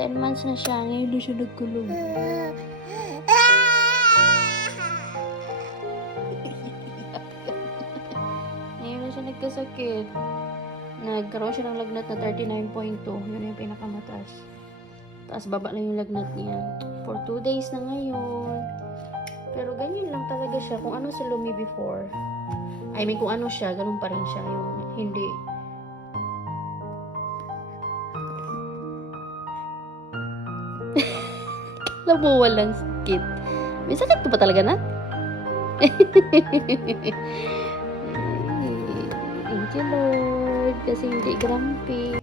10 months na siya. Ngayon na siya nagkulong. Ngayon na siya nagkasakit. Nagkaroon siya ng lagnat na 39.2. Yun yung pinakamataas. Taas baba lang yung lagnat niya. For 2 days na ngayon. Pero ganyan lang talaga siya. Kung ano si Lumi before. I mean, kung ano siya, ganun pa rin siya. Yung hindi. Alam mo, walang sakit. May sakit pa talaga na? Thank you, Lord. Kasi hindi grumpy.